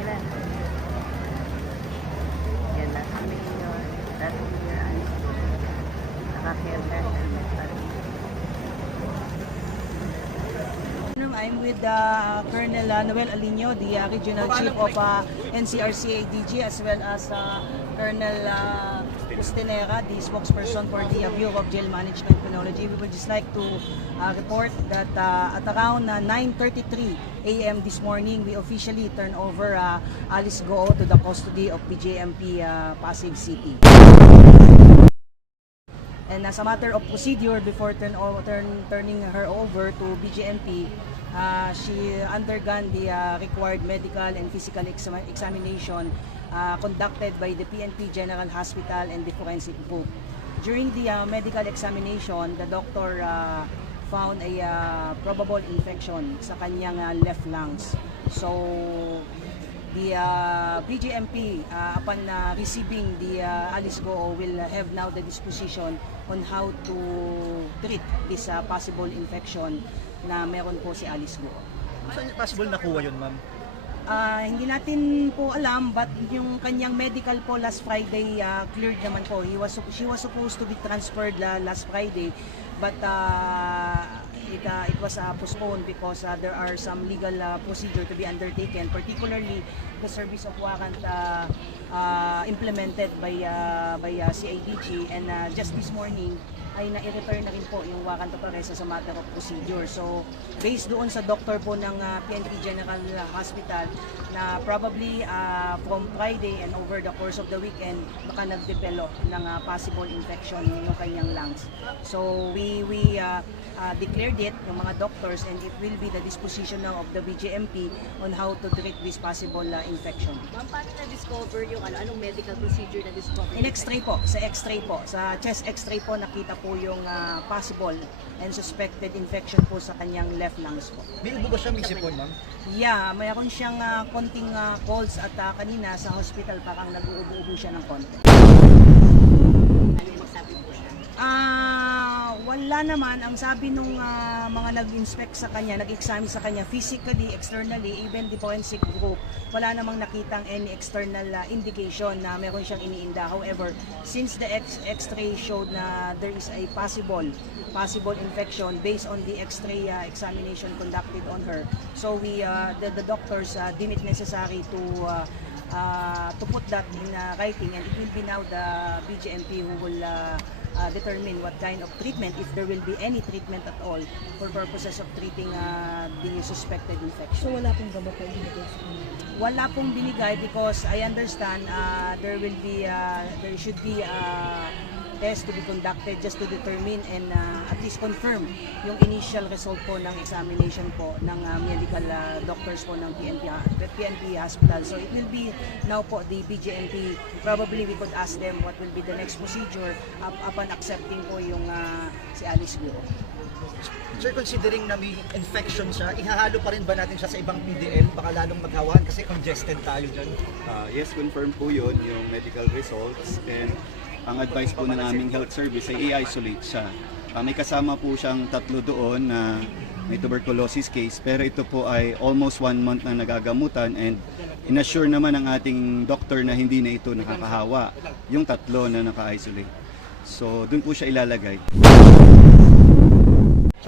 nila. Yan na si Mayor. Dati Mayor Alice ko. Naka-helmet. helmet pa rin. I'm with uh, Colonel uh, Noel Alino, the uh, Regional Chief of uh, NCRCA DG, as well as uh, Colonel uh, Ustinera, the spokesperson for the uh, Bureau of Jail Management Technology. We would just like to uh, report that uh, at around uh, 9.33 a.m. this morning, we officially turn over uh, Alice Goo to the custody of PJMP uh, Pasig City. And as a matter of procedure, before turn, turn, turning her over to BGMP, uh, she undergone the uh, required medical and physical exam- examination uh, conducted by the PNP General Hospital and the Forensic Group. During the uh, medical examination, the doctor uh, found a uh, probable infection sa kanyang uh, left lungs. So, the uh, BGMP uh, upon uh, receiving the uh, Alice Go will have now the disposition on how to treat this uh, possible infection na meron po si Alice Go. Saan possible nakuha yun, ma'am? Ah, hindi natin po alam but yung kanyang medical po last Friday uh, cleared naman po. He was she was supposed to be transferred la- last Friday but uh, it, uh, it was uh, postponed because uh, there are some legal uh, procedure to be undertaken particularly the service of warrant uh, uh, implemented by uh, by uh, CIDG and uh, just this morning ay na-return na rin po yung warrant of arrest as a matter of procedure. So, based doon sa doctor po ng uh, PNP General Hospital na probably uh, from Friday and over the course of the weekend, baka nag-develop ng uh, possible infection yung kanyang lungs. So, we, we uh, uh, declared it, yung mga doctors, and it will be the disposition now of the BGMP on how to treat this possible uh, infection. Ma'am, paano na-discover yung ano, anong medical procedure na discover? In x-ray po, sa x-ray po, sa chest x-ray po nakita po yung ah, possible and suspected infection po sa kanyang left lungs po. May ubo ba siya, may sipon, ma'am? Yeah, mayroon siyang ah, konting ah, colds at ah, kanina sa hospital parang nag-uubo-ubo siya ng konti. Ano yung magsabi po siya? Ah, wala naman ang sabi nung ah, mga nag-inspect sa kanya, nag-examine sa kanya physically, externally, even the forensic group, wala namang nakitang any external ah, indication na meron siyang iniinda. However, since the X-ray showed na there is a possible possible infection based on the X-ray ah, examination conducted on her, so we ah, the, the doctors ah, deem it necessary to ah, uh, to put that in uh, writing and it will be now the BGMP who will uh, uh, determine what kind of treatment, if there will be any treatment at all for purposes of treating uh, the suspected infection. So wala pong gamot sa inyo? Wala pong binigay because I understand uh, there will be, uh, there should be uh, test to be conducted just to determine and uh, at least confirm yung initial result po ng examination po ng uh, medical uh, doctors po ng PNP, PNP hospital. So it will be now po the BJMP, probably we could ask them what will be the next procedure up, upon accepting po yung uh, si Alice Guo. Sir, considering na may infection siya, ihahalo pa rin ba natin siya sa ibang PDL? Baka lalong maghawan kasi congested tayo dyan. Ah, yes, confirm po yun, yung medical results. And ang advice po na naming health service ay i-isolate siya. Ah, may kasama po siyang tatlo doon na may tuberculosis case. Pero ito po ay almost one month na nagagamutan and inassure naman ng ating doctor na hindi na ito nakakahawa. Yung tatlo na naka-isolate. So, doon po siya ilalagay.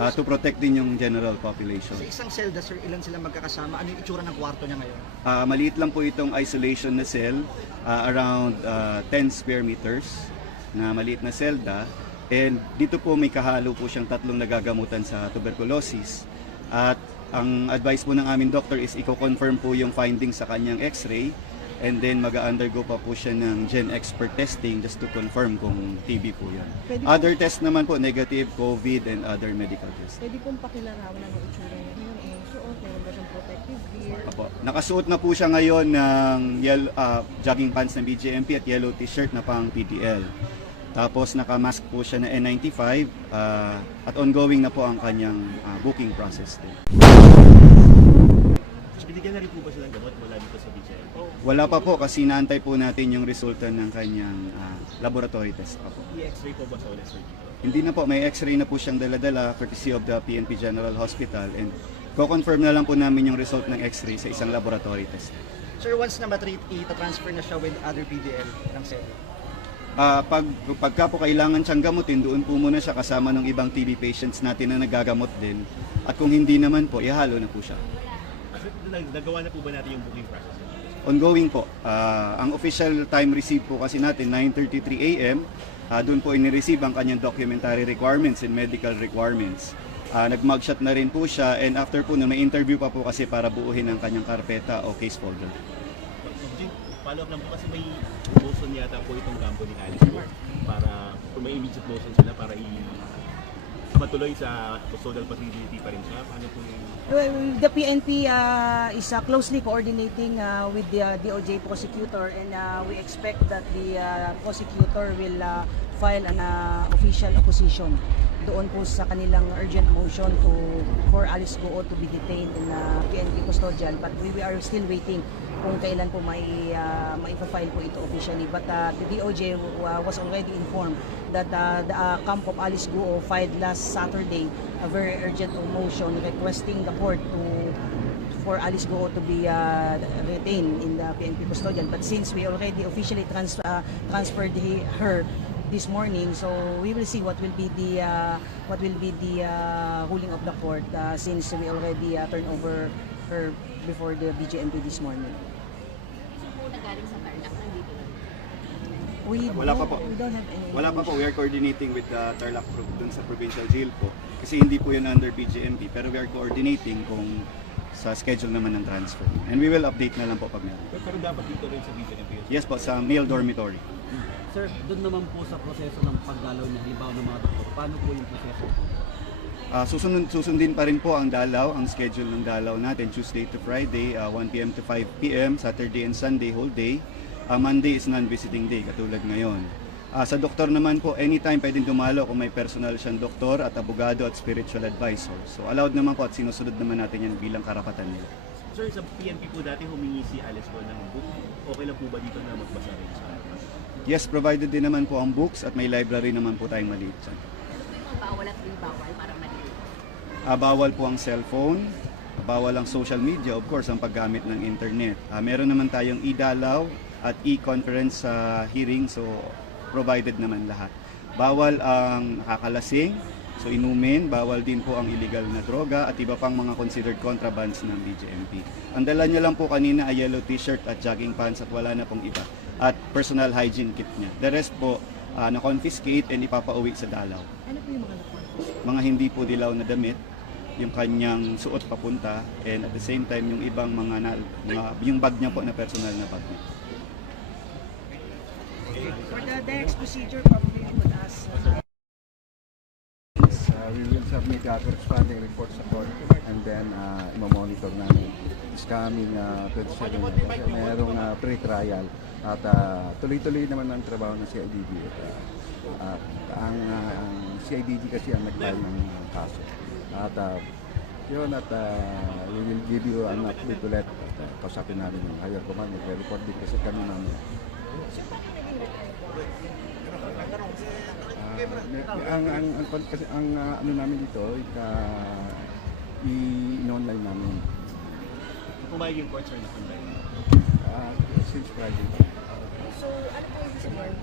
Ah, to protect din yung general population. Sa isang selda, sir, ilan sila magkakasama? Ano yung itsura ng kwarto niya ngayon? Ah, maliit lang po itong isolation na cell, ah, around ah, 10 square meters na maliit na selda. And dito po may kahalo po siyang tatlong nagagamutan sa tuberculosis. At ang advice po ng aming doctor is i-confirm po yung findings sa kanyang x-ray and then mag-undergo pa po siya ng gen expert testing just to confirm kung TB po yun. Pwede Other test naman po, negative, COVID, and other medical tests. Pwede pong pakilarawan ng itsura niya. Yung iyong suot, meron ba siyang protective gear? Apo. Nakasuot na po siya ngayon ng yellow, ah, jogging pants ng BGMP at yellow t-shirt na pang PDL. Tapos nakamask po siya na N95 ah, at ongoing na po ang kanyang ah, booking process din. Binigyan na rin po ba silang gamot mula? Wala pa po kasi naantay po natin yung resulta ng kanyang ah, laboratory test pa po. I-x-ray po ba sa ulit, sir? Hindi na po, may x-ray na po siyang daladala courtesy of the PNP General Hospital and ko-confirm na lang po namin yung result ng x-ray sa isang laboratory test. Sir, once na matreat, ita-transfer na siya with other PDL ng cell. Ah, pag pagka po kailangan siyang gamutin, doon po muna siya kasama ng ibang TB patients natin na nagagamot din. At kung hindi naman po, ihalo na po siya. Sir, nag- nagawa na po ba natin yung booking process? Ongoing po. Ah, ang official time receive po kasi natin 9:33 AM. Ah, doon po ini-receive ang kanyang documentary requirements and medical requirements. Ah, nag-mugshot na rin po siya and after po nun, may interview pa po kasi para buuhin ang kanyang karpeta o case folder. Follow up lang po kasi may motion yata po itong kampo ni Alice po para may immediate motion sila para i matuloy sa custodial facility pa rin siya. Paano po yung Well, the PNP uh, is uh, closely coordinating uh, with the uh, DOJ prosecutor and uh, we expect that the uh, prosecutor will uh, file an uh, official opposition doon po sa kanilang urgent motion to for Alice Goo to be detained in uh, PNP custodial but we, we are still waiting kung kailan po may uh, mai-file po ito officially but uh, the DOJ uh, was already informed that uh, the uh, camp of Alice Goo filed last Saturday a very urgent motion requesting the court to for Alice Goo to be uh, retained in the PNP custodial. But since we already officially trans- uh, transferred he- her this morning, so we will see what will be the uh, what will be the uh, ruling of the court uh, since we already uh, turned over her before the BJMP this morning. galing sa Tarlac, nandito lang. We Wala pa don't, po. we don't have any. Wala pa po, we are coordinating with the Tarlac Group dun sa provincial jail po. Kasi hindi po yun under BGMP, pero we are coordinating kung sa schedule naman ng transfer. And we will update na lang po pag meron. pero, dapat dito rin sa yun. Yes po, sa male dormitory. Sir, doon naman po sa proseso ng pagdalaw niya, halimbawa ng mga doktor, paano po yung proseso? Ah, susunod, susundin pa rin po ang dalaw, ang schedule ng dalaw natin, Tuesday to Friday, ah, 1 p.m. to 5 p.m., Saturday and Sunday, whole day. Ah, Monday is non-visiting day, katulad ngayon. Ah, sa doktor naman po, anytime pwedeng dumalo kung may personal siyang doktor at abogado at spiritual advisor. So allowed naman po at sinusunod naman natin yan bilang karapatan nila. Sir, sa PNP po dati humingi si Alice po ng book. Okay lang po ba dito na magbasa rin sa Yes, provided din naman po ang books at may library naman po tayong maliit dyan. Ano po yung bawal at hindi bawal para maliit? Ah, bawal po ang cellphone, bawal ang social media, of course, ang paggamit ng internet. Ah, meron naman tayong e-dalaw at e-conference sa hearing, so provided naman lahat. Bawal ang nakakalasing, so inumin, bawal din po ang illegal na droga at iba pang mga considered contrabands ng BJMP. Ang dala niya lang po kanina ay yellow t-shirt at jogging pants at wala na pong iba. At personal hygiene kit niya. The rest po, ah, na-confiscate and ipapauwi sa dalaw Ano po yung mga mga hindi po dilaw na damit yung kanyang suot papunta and at the same time yung ibang mga, na, mga yung bag niya po na personal na bag niya. For the next procedure, probably would ask. uh, Uh, we will submit the corresponding report sa and then uh, monitor namin. This coming uh, 27 na kasi mayroong uh, pre-trial at uh, tuloy-tuloy naman ang trabaho ng CIDD. At, uh, uh, ang, uh, ang CIDD kasi ang nag-file ng uh, kaso. At uh, yun at uh, we will give you an update ulit. At uh, kausapin namin yung higher command. Mag-report din kasi kami ng Ah, ang ang ang ang, kasi ang ah, ano namin dito ika i-online namin Kung pumayag yung court, sir, na online. Ah, since Friday. So, ano po yung sabihin?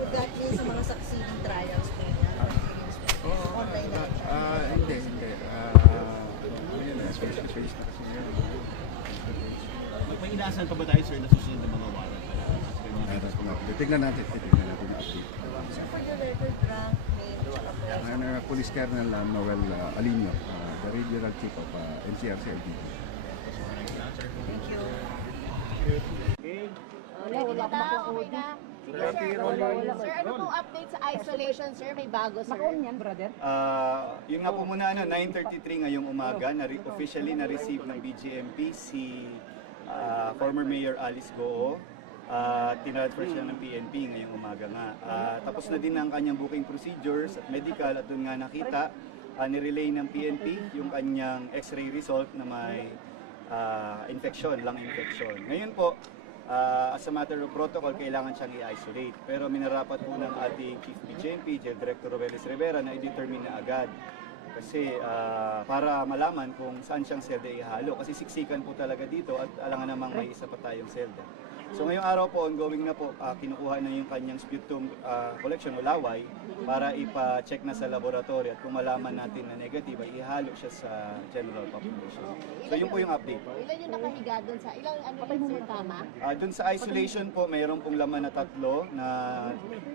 Would that mean sa mga succeeding trials po niya? Online na. Ah, hindi, hindi. Ah, yun, eh, space to space na kasi yun. May inaasahan pa ba tayo, sir, na susunod ng mga po na- Titignan natin, titignan natin yung update. So, for the record, rank, name. Ang uh, Police Colonel uh, Noel uh, Alino, uh, the Regional Chief of uh, NCR CID. Ready na ta? Okay na? Sige, sir. Sir, ano pong update sa isolation, sir? May bago, sir? Ah, yun nga po muna ano 9:33 ngayong umaga na officially na receive ng BGMP si ah, former Mayor Alice Goo. Uh, tinransfer siya ng PNP ngayong umaga nga. Ah, tapos na din ang kanyang booking procedures at medical at doon nga nakita ah, nirelay ng PNP yung kanyang x-ray result na may ah, infection, lung infection. Ngayon po, ah, as a matter of protocol, kailangan siyang i-isolate. Pero minarapat po ng ating Chief BJMP, Jail Director Robeles Rivera, na i-determine na agad. Kasi ah, para malaman kung saan siyang selda ihalo. Kasi siksikan po talaga dito at alangan namang may isa pa tayong selda. So ngayong araw po, ongoing na po, ah, kinukuha na yung kanyang sputum ah, collection o laway para ipa-check na sa laboratory at kung malaman natin na negative, ay ihalo siya sa general population. So yun po yung update. Ilan yung nakahiga doon sa, ilang ano yun, sir, tama? Ah, dun sa isolation po, mayroon pong laman na tatlo na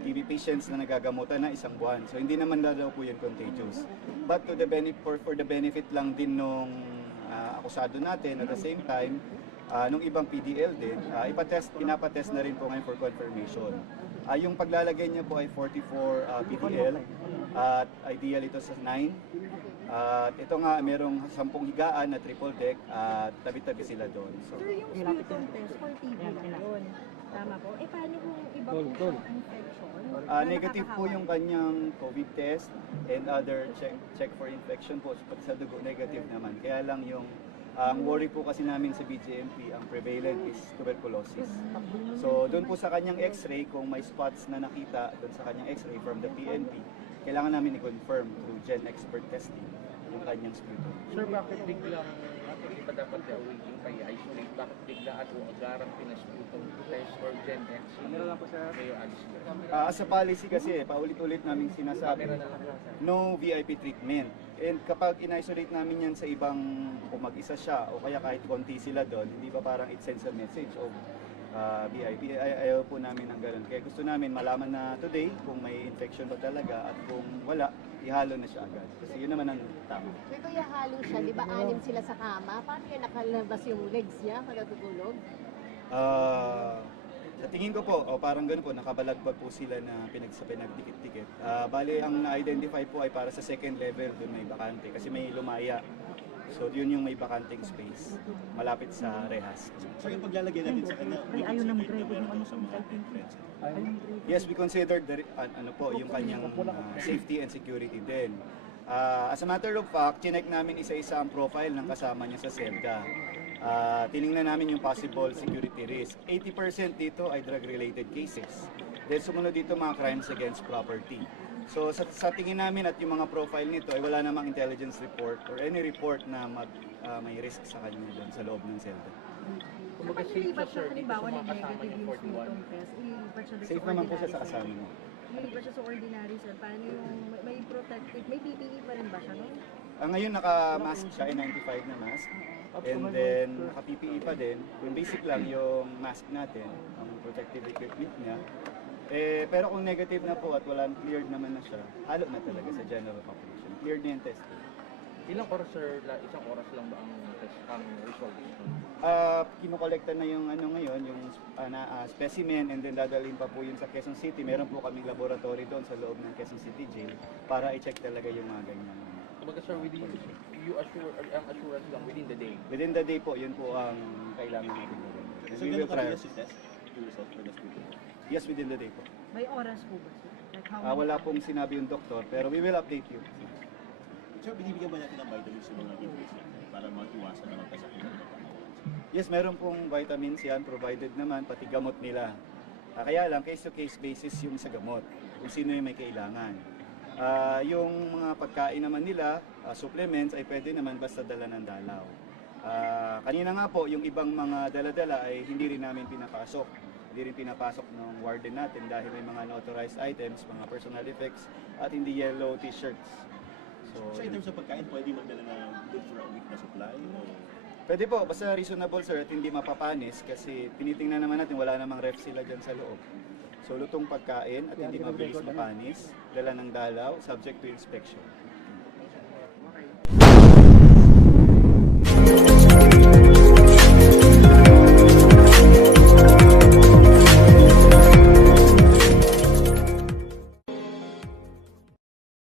TB patients na nagagamutan na isang buwan. So hindi naman na daw po yun contagious. But to the benefit for, for the benefit lang din nung ah, akusado natin at the same time ah, nung ibang PDL din, ah, ipatest, pinapatest na rin po ngayon for confirmation. Ah, yung paglalagay niya po ay 44 ah, PDL at ideal ito sa 9. At ito nga, merong 10 higaan na triple deck at tabi-tabi sila doon. So, Sir, yung sputum test for TB yun. Tama po. Eh, paano kung iba po infection? Ah, na negative po yung kanyang COVID test and other check check for infection po pati sa dugo negative naman. Kaya lang yung ang worry po kasi namin sa BGMP, ang prevalent is tuberculosis. So doon po sa kanyang x-ray, kung may spots na nakita doon sa kanyang x-ray from the PNP, kailangan namin i-confirm through gen expert testing yung kanyang sputum. Sir, bakit biglang hindi pa dapat i-awaiting pa i-isolate? Bakit biglaan o agarang pinasputum test or Gen X? Ano lang po sir? Kayo alis Ah, as a policy kasi, paulit-ulit namin sinasabi, no VIP treatment. And kapag in-isolate namin yan sa ibang, kung mag-isa siya, o kaya kahit konti sila doon, hindi ba parang it sends a message of ah, VIP? Ay, ayaw po namin ng ganun. Kaya gusto namin malaman na today kung may infection ba talaga at kung wala, ihalo na siya agad. Kasi yun naman ang tama. Sir, kuya halo siya, di ba anim sila sa kama? Paano yun nakalabas yung legs niya pag natutulog? Ah, sa tingin ko po, o parang gano'n po, nakabalagbag po sila na pinag sa pinagdikit-dikit. Ah, bali, ang na-identify po ay para sa second level, doon may bakante. Kasi may lumaya. So, yun yung may bakanting space, malapit sa rehas. So yung paglalagay natin sa kanya, we consider na meron daw sa mga friends. Yes, we considered the, an- ano po, yung kanyang ah, safety and security din. Ah, as a matter of fact, chinek namin isa-isa ang profile ng kasama niya sa SELDA. Ah, tiningnan namin yung possible security risk. 80% dito ay drug-related cases. Then sumunod dito mga crimes against property. So sa, sa tingin namin at yung mga profile nito ay wala namang intelligence report or any report na mag, ah, may risk sa kanya doon sa loob ng SELDA. Kumbaga safe siya sir dito sa mga kasama niya yung 41. sputum test, ililipat siya doon Safe sa naman po siya sa kasama niya. Ililipat siya sa ordinary, sir. Paano yung, may, protective, may PPE pa rin ba siya nun? Ah, ngayon naka-mask siya, N95 na mask. And then naka-PPE pa din. Yung basic lang yung mask natin, ang protective equipment niya. Eh, pero kung negative na po at wala cleared naman na siya, halo na talaga sa general population. Cleared na yung testing. Ilang oras sir, la- isang oras lang ba ang test ang result? Ah, kinokolekta na yung ano ngayon, yung na, ah, specimen and then dadalhin pa po yun sa Quezon City. Meron po kaming laboratory doon sa loob ng Quezon City Jail para i-check talaga yung mga ganyan. Kumbaga sir, within, you assure, ang assurance lang within the day. Within the day po, yun po ang kailangan natin gawin. And So we will ganun try. kabilis yung test, yung result for the student. Yes, within the day po. May oras po ba, sir? Like how Ah, many wala pong sinabi yung doktor, pero we will update you. So binibigyan ba natin ng vitamins yung mga inmates para mag-iwasan na magkasakit ng mga Yes, meron pong vitamins yan, provided naman, pati gamot nila. Ah, kaya lang, case-to-case basis yung sa gamot, kung sino yung may kailangan. Ah, yung mga pagkain naman nila, ah, supplements, ay pwede naman basta dala ng dalaw. Ah, kanina nga po, yung ibang mga dala-dala ay hindi rin namin pinapasok. Hindi rin pinapasok ng warden natin dahil may mga unauthorized items, mga personal effects, at hindi yellow t-shirts. So in terms of pagkain, pwede magdala ng good for a week na supply o Pwede po, basta reasonable sir at hindi mapapanis kasi tinitingnan naman natin wala namang ref sila dyan sa loob. So lutong pagkain at hindi mabilis mapanis, dala ng dalaw, subject to inspection.